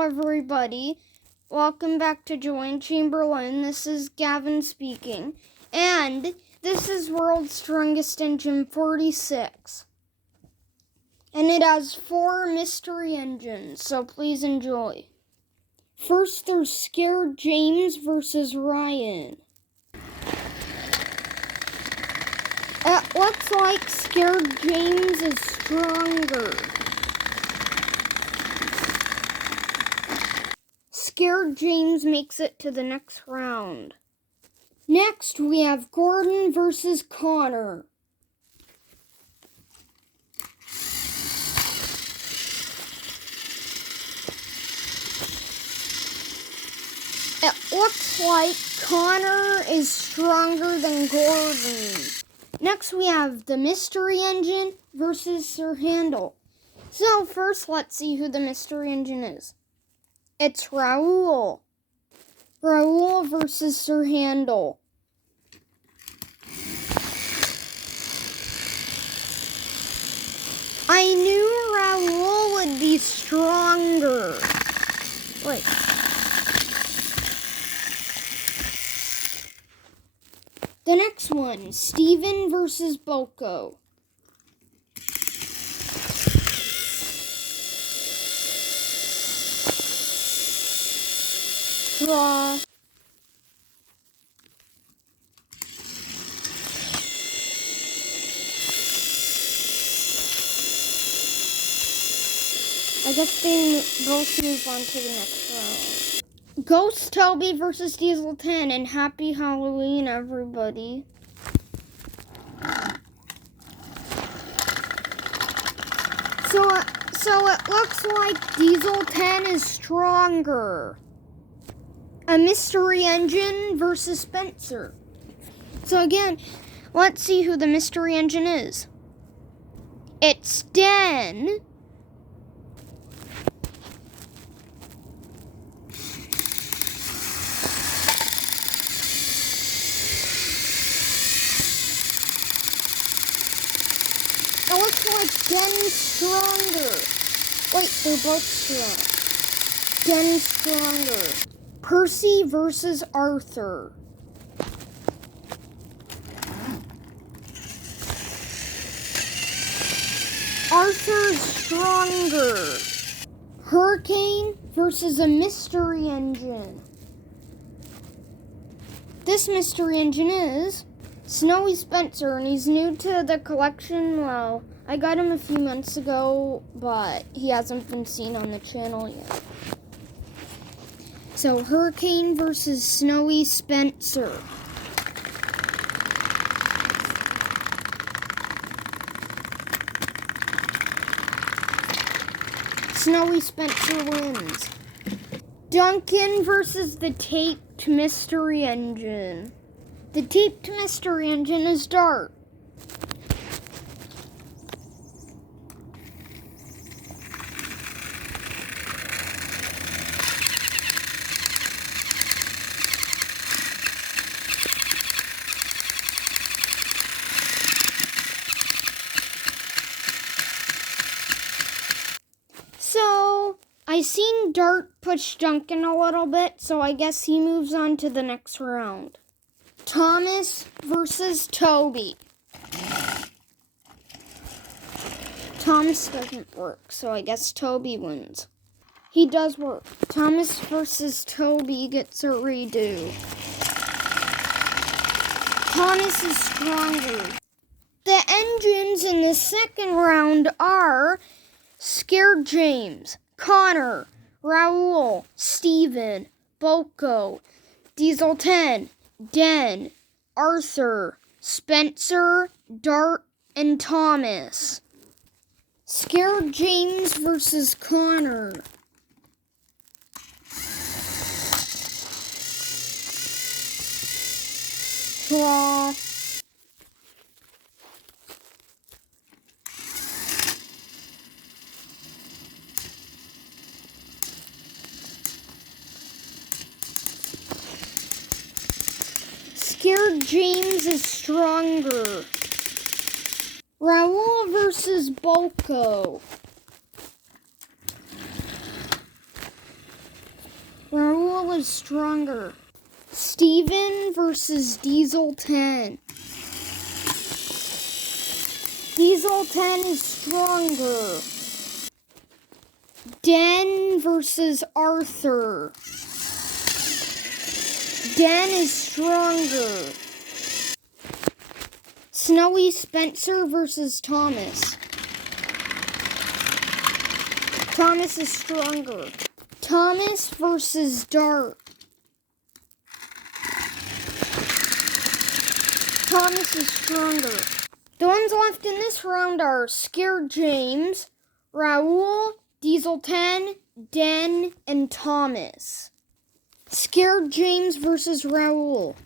Hello, everybody. Welcome back to Join Chamberlain. This is Gavin speaking. And this is World's Strongest Engine 46. And it has 4 mystery engines, so please enjoy. First, there's Scared James versus Ryan. It looks like Scared James is stronger. Scared James makes it to the next round. Next, we have Gordon versus Connor. It looks like Connor is stronger than Gordon. Next, we have the Mystery Engine versus Sir Handel. So first, let's see who the Mystery Engine is. It's Raul. Raul versus Sir Handel. I knew Raul would be stronger. Wait. The next one, Steven versus Boko. Draw. I guess they both move on to the next round. Ghost Toby versus Diesel 10, and happy Halloween, everybody. So it looks like Diesel 10 is stronger. A Mystery Engine versus Spencer. So again, let's see who the Mystery Engine is. It's Den. It looks like Den's stronger. Wait, they're both strong. Den's stronger. Percy versus Arthur. Arthur's stronger. Hurricane versus a Mystery Engine. This Mystery Engine is Snowy Spencer, and he's new to the collection. Well, I got him a few months ago, but he hasn't been seen on the channel yet. So, Hurricane versus Snowy Spencer. Snowy Spencer wins. Duncan versus the Taped Mystery Engine. The Taped Mystery Engine is Dart. So, I seen Dart push Duncan a little bit, so I guess he moves on to the next round. Thomas versus Toby. Thomas doesn't work, so I guess Toby wins. He does work. Thomas versus Toby gets a redo. Thomas is stronger. The engines in the second round are Scared James, Connor, Raul, Steven, Boko, Diesel 10, Den, Arthur, Spencer, Dart, and Thomas. Scared James versus Connor. Draw. Scared James is stronger. Raul versus Boko. Raoul is stronger. Steven versus Diesel 10. Diesel 10 is stronger. Den versus Arthur. Den is stronger. Snowy Spencer versus Thomas. Thomas is stronger. Thomas versus Dart. Thomas is stronger. The ones left in this round are Scared James, Raoul, Diesel 10, Den, and Thomas. Scared James versus Raoul.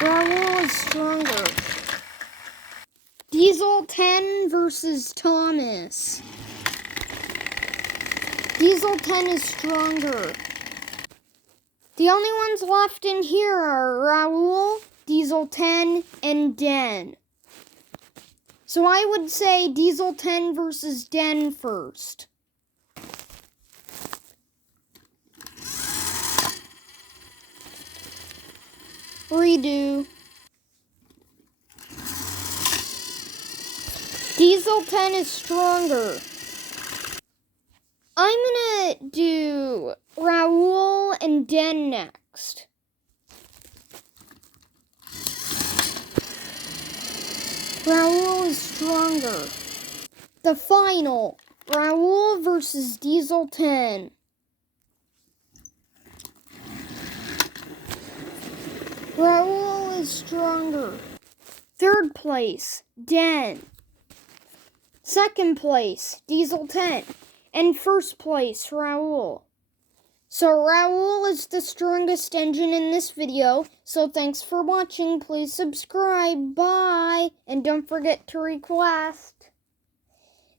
Raoul is stronger. Diesel 10 versus Thomas. Diesel 10 is stronger. The only ones left in here are Raoul, Diesel 10, and Den. So I would say Diesel 10 versus Den first. Redo. Diesel 10 is stronger. I'm gonna do Raoul and Den next. Raoul is stronger. The final, Raoul versus Diesel 10. Raoul is stronger. Third place, Den. Second place, Diesel 10. And first place, Raoul. So Raoul is the strongest engine in this video. So thanks for watching. Please subscribe. Bye. And don't forget to request.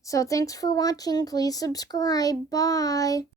So thanks for watching. Please subscribe. Bye.